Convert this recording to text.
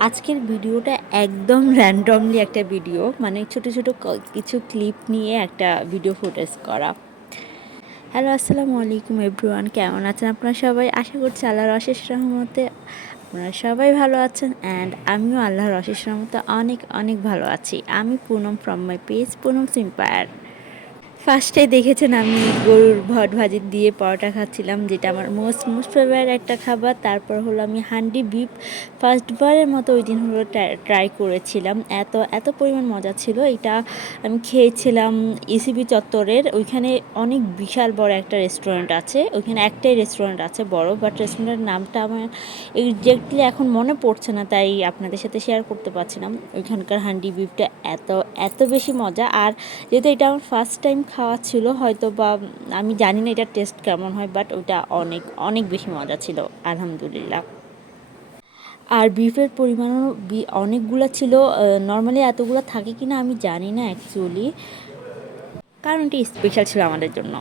আজকের ভিডিওটা একদম র্যান্ডমলি একটা ভিডিও, মানে ছোট ছোট কিছু ক্লিপ নিয়ে একটা ভিডিও ফুটেজ করা। হ্যালো, আসসালামু আলাইকুম এভরিওয়ান, কেমন আছেন আপনারা সবাই? আশা করছি আল্লাহর অশেষ রহমতে আপনারা সবাই ভালো আছেন, অ্যান্ড আমিও আল্লাহর অশেষ রহমতে অনেক অনেক ভালো আছি। আমি Poonam from my page Poonam সিম্পায়ার। ফার্স্টে দেখেছেন আমি গরুর ভট ভাজি দিয়ে পরোটা খাচ্ছিলাম, যেটা আমার মোস্ট মোস্ট ফেভারিট একটা খাবার। তারপর হলো আমি হান্ডি বিফ ফার্স্টবারের মতো ওই দিন হলো ট্রাই করেছিলাম। এত এত পরিমাণ মজা ছিল এটা। আমি খেয়েছিলাম ইসিবি চত্বরের ওইখানে, অনেক বিশাল বড় একটা রেস্টুরেন্ট আছে ওইখানে, একটাই রেস্টুরেন্ট আছে বড়, বাট রেস্টুরেন্টের নামটা আমার এক্স্যাক্টলি এখন মনে পড়ছে না, তাই আপনাদের সাথে শেয়ার করতে পারছিলাম। ওইখানকার হান্ডি বিফটা এত এত বেশি মজা। আর যেহেতু এটা আমার ফার্স্ট টাইম খাওয়া ছিল, হয়তো বা আমি জানি না এটার টেস্ট কেমন হয়, বাট ওটা অনেক অনেক বেশি মজা ছিল আলহামদুলিল্লাহ। আর বিফের পরিমাণও অনেকগুলো ছিল। নর্মালি এতগুলো থাকে কিনা আমি জানি না অ্যাকচুয়ালি, কারণ এটি স্পেশাল ছিল আমাদের জন্য।